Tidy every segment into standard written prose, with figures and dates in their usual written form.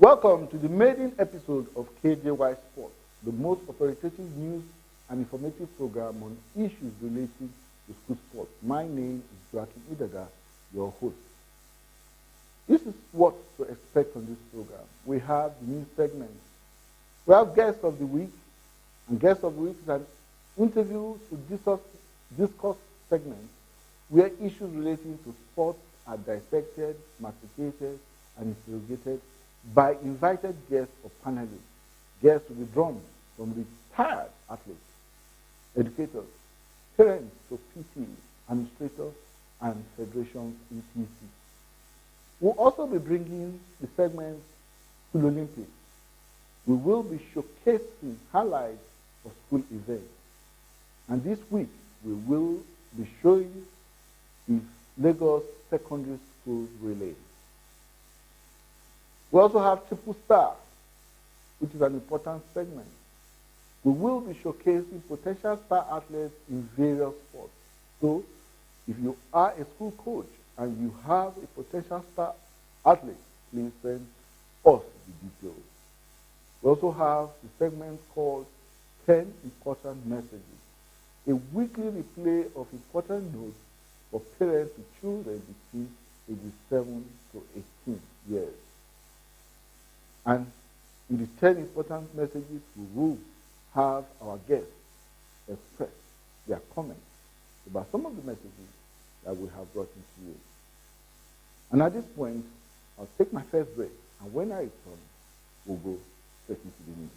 Welcome to the maiden episode of KJY Sports, the most authoritative news and informative program on issues related to school sports. My name is Joaquin Idaga, your host. This is what to expect on this program. We have the news segments. We have guest of the week, and guest of the week is an interview to discuss segments where issues relating to sports are dissected, masticated, and interrogated by invited guests or panelists. Guests will be drawn from retired athletes, educators, parents to PT, administrators, and federations, etc. We'll also be bringing the segments to the Olympics. We will be showcasing highlights of school events. And this week, we will be showing the Lagos Secondary School Relay. We also have Triple Star, which is an important segment. We will be showcasing potential star athletes in various sports. So, if you are a school coach and you have a potential star athlete, please send us the details. We also have the segment called 10 Important Messages, a weekly replay of important notes for parents with children between ages 7 to 18 years. And in the 10 important messages, we will have our guests express their comments about some of the messages that we have brought into you. And at this point, I'll take my first break, and when I return, we'll go straight into the news.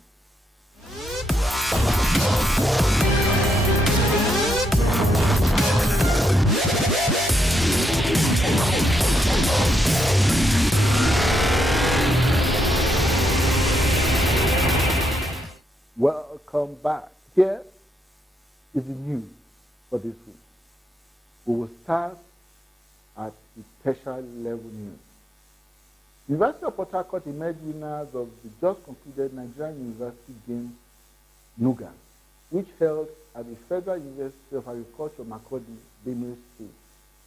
Welcome back. Here is the news for this week. We will start at the tertiary level news. University of Port Harcourt emerged winners of the just concluded Nigerian University Games Nugan, which held at the Federal University of Agriculture, Makurdi, Benue State,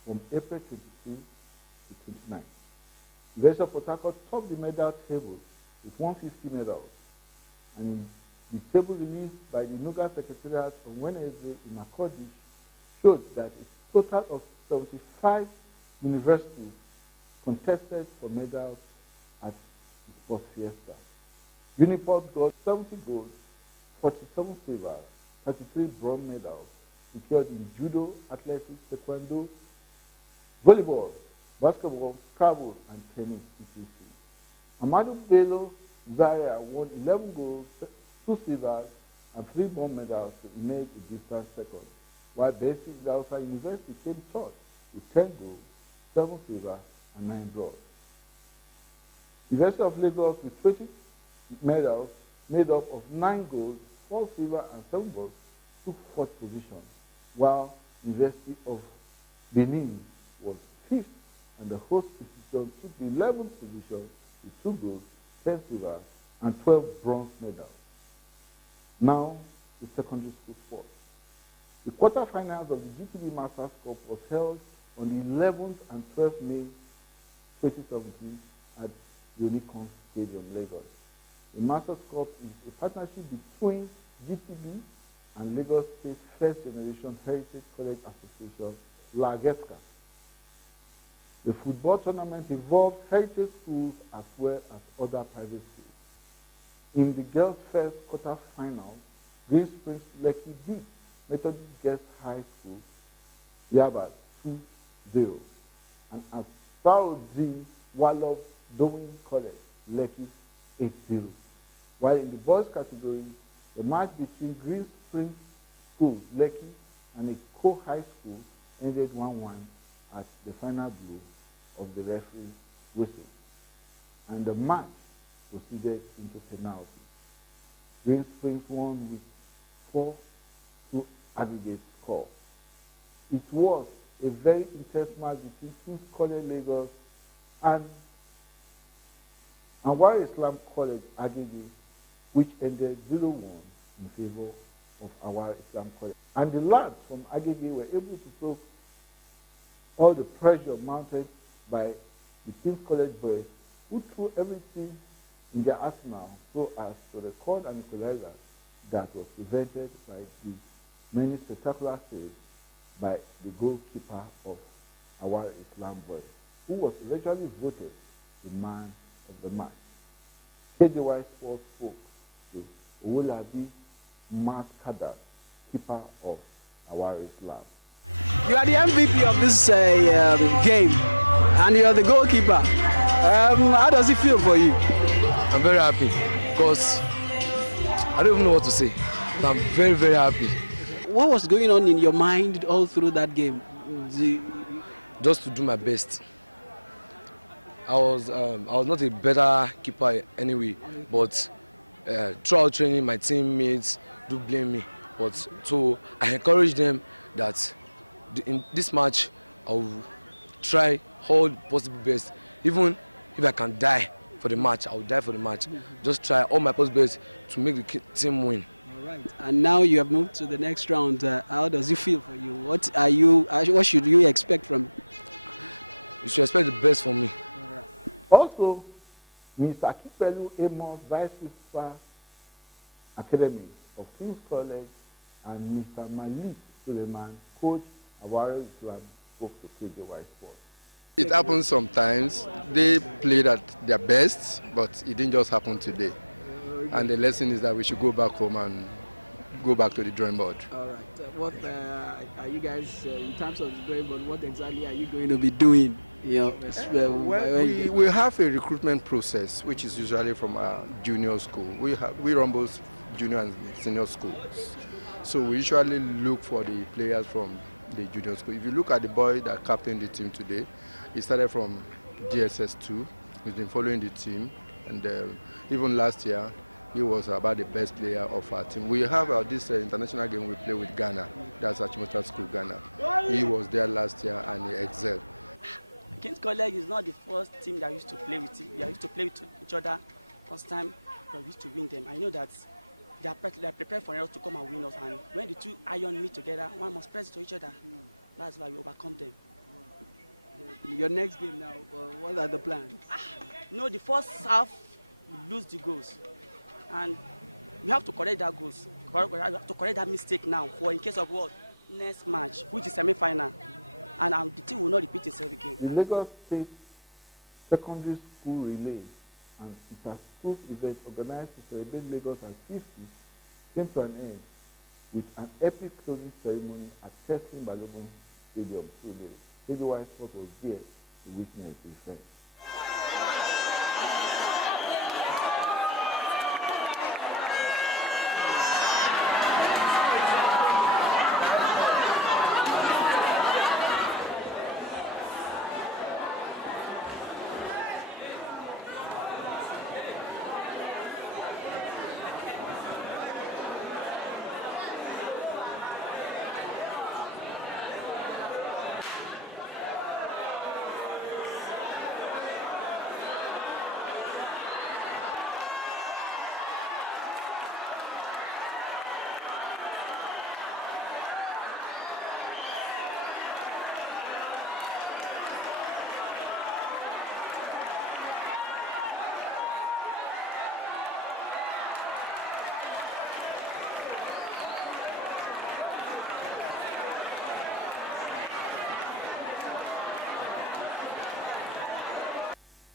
from April 23 to 29. University of Port Harcourt topped the medal table with 150 medals, and the table released by the Nuga Secretariat on Wednesday in Makurdi showed that a total of 75 universities contested for medals at the Sports Fiesta. Uniport got 70 gold, 47 silver, 33 bronze medals secured in judo, athletics, taekwondo, volleyball, basketball, scrabble, and tennis, etc. Amadou Bello Zaria won 11 golds, 2 silvers, and 3 bronze medals to emerge a distance second, while Basic Dausa University came third with 10 gold, 7 silver, and 9 bronze. University of Lagos with 20 medals made up of 9 gold, 4 silver, and 7 bronze took 4th position, while University of Benin was 5th, and the host institution took the 11th position with 2 gold, 10 silver, and 12 bronze medals. Now, the secondary school sports. The quarterfinals of the GTB Masters Cup was held on the 11th and 12th May 2017 at the Unicon Stadium, Lagos. The Masters Cup is a partnership between GTB and Lagos State First Generation Heritage College Association, LAGESCA. The football tournament involved heritage schools as well as other private schools. In the girls' first quarter-final, Green Springs Lekki beat Methodist Girls High School, Yaba 2-0, and at Saudi Wallov Dowing College, Lekki 8-0. While in the boys' category, the match between Green Springs School, Lekki, and Eko High School ended 1-1 at the final blow of the referee's whistle, and the match proceeded into penalty. Green Springs won with 4-2 aggregate score. It was a very intense match between King's College Lagos and Anwar Islam College Agege, which ended 0-1 in favor of Anwar Islam College. And the lads from Agege were able to soak all the pressure mounted by the King's College boys, who threw everything in their arsenal so as to record an equalizer that was prevented by the many spectacular saves by the goalkeeper of our Islam boys, who was eventually voted the man of the match. KJY Sports spoke to Owolabi Maskada, keeper of our Islam. You are the MVP of this game, and you are the goalkeeper. How does it feel for you? I'm very happy because I don't even know what to say. I'm very, very happy. What was going on in your mind all through that game? Just to do my best. I was not a better keeper anyway, but throughout training, my teammates do blame me. But so I encourage them that in this match, I will try all possible best. Even if I can die for the match, I will die for the match. Just try all my possible best to make the team win. All right. And now you have moved to the next round. How does it feel for you? What should you expect from it? You should expect the best from me. Also, Mr. Akipelu Amos, Vice Principal Academy of King's College, and Mr. Malik Suleiman, Coach Awari Islam, spoke to KJY Sports. It happens sometimes. They played at their best, but it didn't just happen today. And the lesson is that we should go back home and go back to the drawing board. All right. What are you guys, in terms of the drawing board, what exactly are you going to be doing? We have a recruitment process, which is usually from our junior school. We run both junior and senior schools. So we usually look for the players from the junior school. If you look at the boy that captained the team today, he started from DSS 2. He's been following the team, and even last year, he was about the best player of our team. We have this international game we play with Ghana. That's Achimota School, Ghana. He was there last year and he excelled. King's College is not the first team that used to play with. We used to play with each other. First time we used to win them. I know that they are prepared for us to come and win us. And when the two iron meet together, one must press to each other. That's why we overcome them. Your next game now, what are the plans? No, the first half we lose the goals, and we have to correct that goals. We have to correct that mistake now for in case of what next match, which is semi-final. And the team will not repeat itself again. The Lagos State Secondary School Relay and inter-school event organized to celebrate Lagos at 50 came to an end with an epic closing ceremony at Testing Balogun Stadium. KJY Sports was there to witness the event.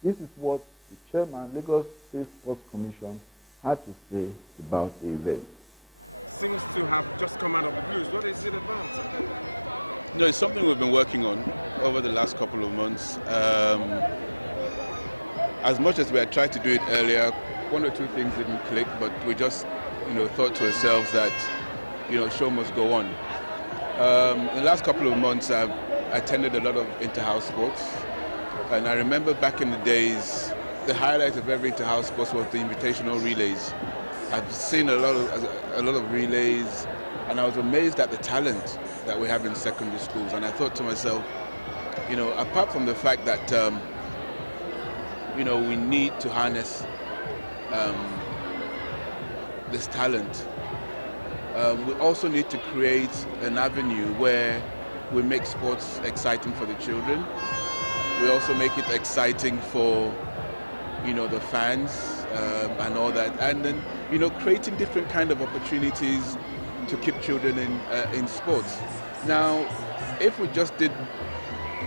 This is what the chairman, Lagos State Sports Commission, had to say about the event. Seems to have just come out of the blues. What is it about? No, it's something we've been working on over the last couple of months. As much as we had tried to do it earlier, one or two things didn't click, but we just, thought to ourselves that, show must go on. In the last couple of months, I've attended a lot of inter-house sports. And I remember back in the days, the highlight of every inter-house sports was the invitational relays. I've seen a lot of relays, and I was amazed at the talent that we have in secondary schools. And I thought to myself, apart from the fact that, we need to harness this talent, we also need to create an avenue where we make sports exciting for the children. We also make it exciting for, the fans, and all that, and then creating different kind of opportunities to keep children in sports. Now, if we just did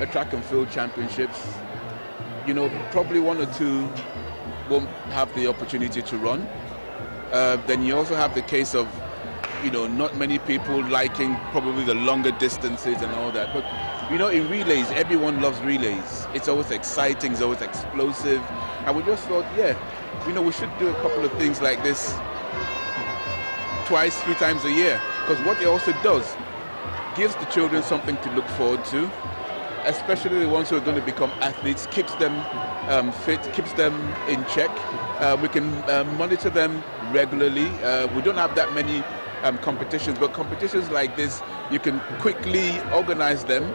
a track and field championships, probably one or two won't have the opportunity to run. Then you also have the case of not many people liking probably the longer distances and all that. But in relays, everyone loves relays. It's always exciting, it's always explosive. And we just thought, we should do a couple of things like this twice, 3 times a year. Because what it also does, gives the children something to look forward to, especially the ones who are going to become athletes, keeps them fit, keeps them in check. We can monitor them regularly. We don't have that many competitions, but competitions like this, you can quickly organize them,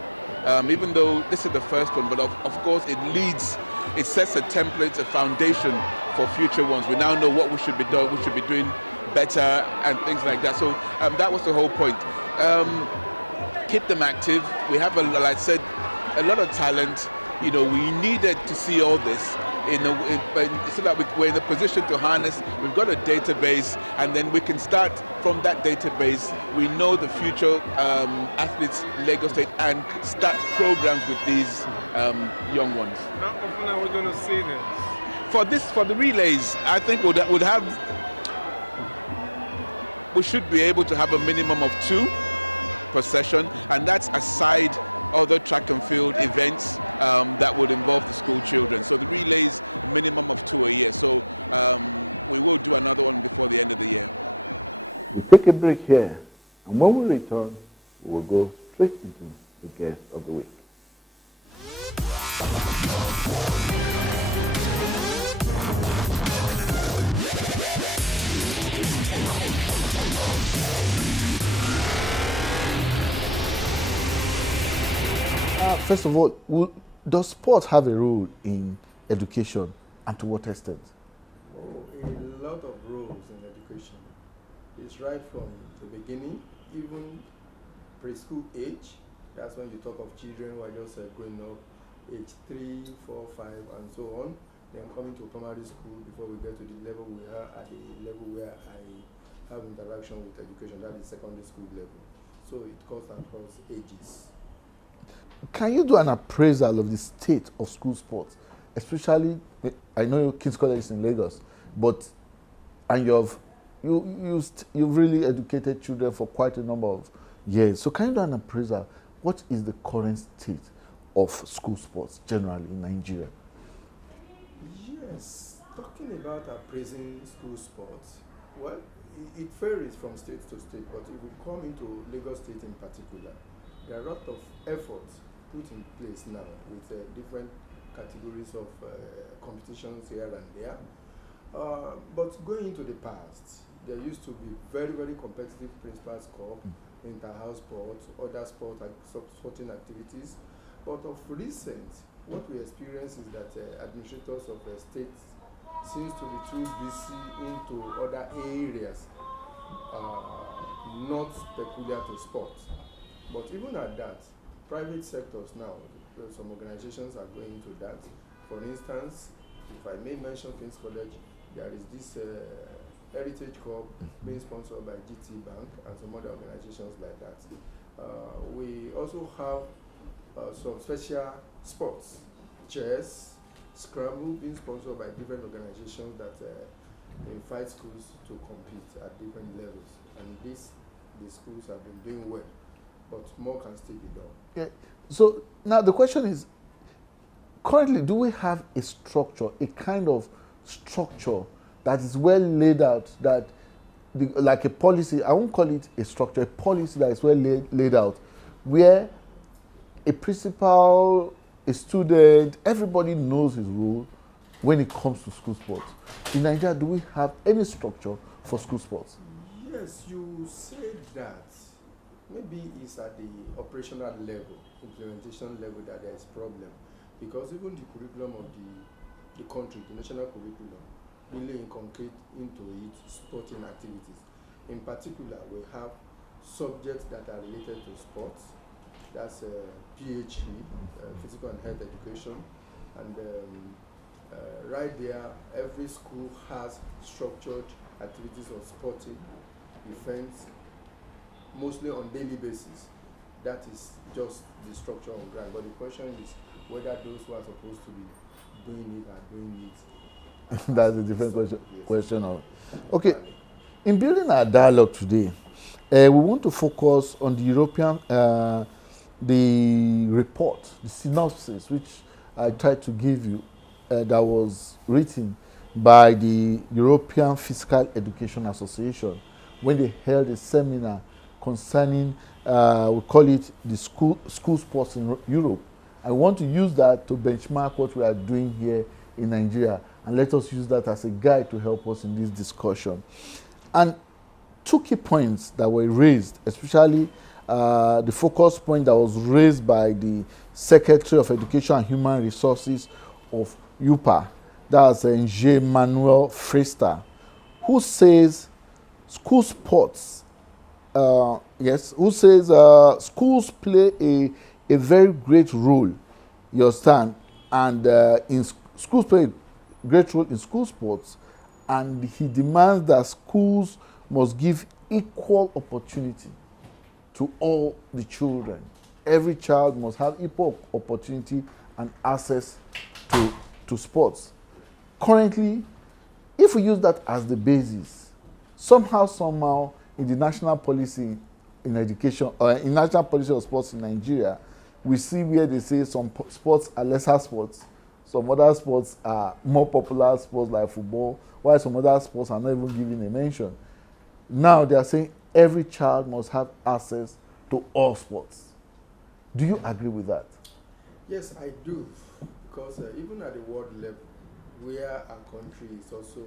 even though this is the first one, but of course it sets a template, a foundation for future ones. We now know what we should be doing better and things like that. So that was the whole point. Keep them active. We have, like I said, a lot of talent. We needed to see all this so that we're in a position to harness. We've got a database, and then we can start from that database. We know the future athletes, Lagos State, and start programs with these young ones. How often are we going to see this? For the relays, I think we should be able to have a minimum of 2 per session, and that's aside other track and field events that would involve the school children. So the relays, minimum of 2 a year. So we will do another one before the end of the year. We take a break here, and when we return, we will go straight into the guest of the week. First of all, does sport have a role in education, and to what extent? A lot of roles in education. It's right from the beginning, even preschool age. That's when you talk of children who are just growing up, age 3, 4, 5, and so on. Then coming to primary school before we get to the level we are at, the level where I have interaction with education, that is secondary school level. So it goes across ages. Can you do an appraisal of the state of school sports, especially? I know King's College is in Lagos, and you've really educated children for quite a number of years. So can you do an appraisal? What is the current state of school sports generally in Nigeria? Yes, talking about appraising school sports, well, it varies from state to state, but if we come into Lagos State in particular, there are a lot of efforts put in place now with different categories of competitions here and there. But going into the past, there used to be very, very competitive Principal's Cup, inter-house sports, other sporting activities. But of recent, what we experience is that administrators of states seems to be too busy into other areas, not peculiar to sports. But even at that, private sectors now, some organizations are going into that. For instance, if I may mention King's College, there is this Heritage Cup being sponsored by GTBank and some other organizations like that. We also have some special sports, chess, scramble, being sponsored by different organizations that invite schools to compete at different levels. And the schools have been doing well, but more can still be done. Yeah. So now the question is, currently, do we have a structure, a kind of structure that is well laid out, that like a policy, I won't call it a structure, a policy that is well laid out, where a principal, a student, everybody knows his role when it comes to school sports? In Nigeria, do we have any structure for school sports? Yes, you said that. Maybe it's at the operational level, implementation level, that there is problem. Because even the curriculum of the country, the national curriculum, really inculcate into it sporting activities. In particular, we have subjects that are related to sports. That's PhD, physical and health education, and Right there, every school has structured activities of sporting events, mostly on daily basis. That is just the structure on ground. But the question is whether those who are supposed to be doing it are doing it. That's a different question. Yes. Question of. Okay, in building our dialogue today, we want to focus on the European, the report, the synopsis, which I tried to give you, that was written by the European Physical Education Association when they held a seminar concerning, we call it the school sports in Europe. I want to use that to benchmark what we are doing here in Nigeria, and let us use that as a guide to help us in this discussion. And two key points that were raised, especially the focus point that was raised by the Secretary of Education and Human Resources of UPA, that's J. Manuel Frester, who says school sports, who says schools play a very great role, you understand, and schools play a great role in school sports, and he demands that schools must give equal opportunity to all the children. Every child must have equal opportunity and access to sports. Currently, if we use that as the basis, somehow, in the national policy in education, or in national policy of sports in Nigeria, we see where they say some sports are lesser sports, some other sports are more popular sports like football, while some other sports are not even given a mention. Now they are saying every child must have access to all sports. Do you agree with that? Yes, I do, because even at the world level, where our country is also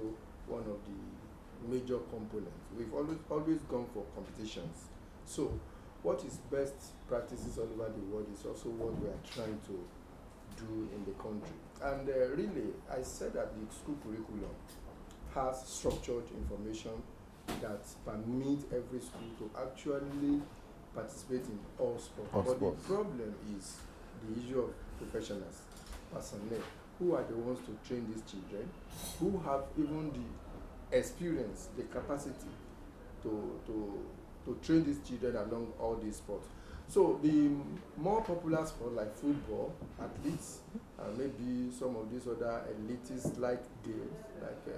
one of the major components, we've always gone for competitions. So what is best practices all over the world is also what we are trying to do in the country. And really, I said that the school curriculum has structured information that permit every school to actually participate in all sports. But the problem is the issue of professionals, personnel, who are the ones to train these children, who have even the experience, the capacity to train these children along all these sports. So the more popular sports like football, athletes, and maybe some of these other elitists like games, like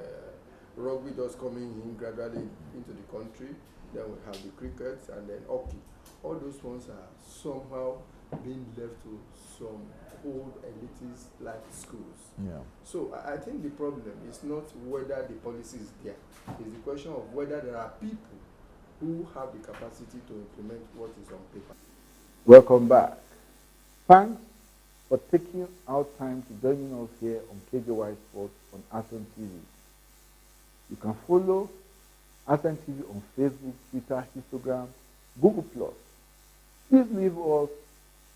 rugby just coming in gradually into the country. Then we have the cricket and then hockey. All those ones are somehow being left to some old elitist like schools. Yeah. So I think the problem is not whether the policy is there. It's the question of whether there are people who have the capacity to implement what is on paper. Welcome back. Thanks for taking out time to joining us here on KJY Sports on Ascent TV. You can follow Ascent TV on Facebook, Twitter, Instagram, Google+. Please leave us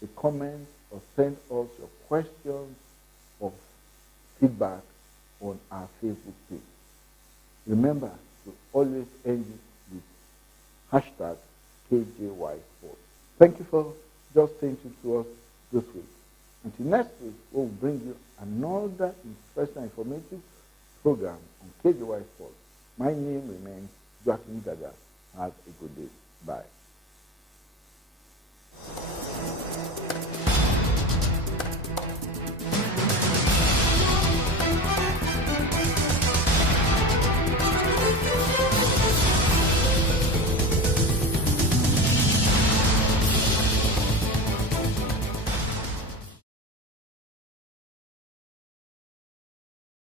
a comment or send us your questions or feedback on our Facebook page. Remember to always end it with hashtag KJY Sports. Thank you for just staying tuned to us this week. Until next week, we will bring you another interesting, informative program on KJY Sports. My name remains Joaquin Gaga. Have a good day. Bye.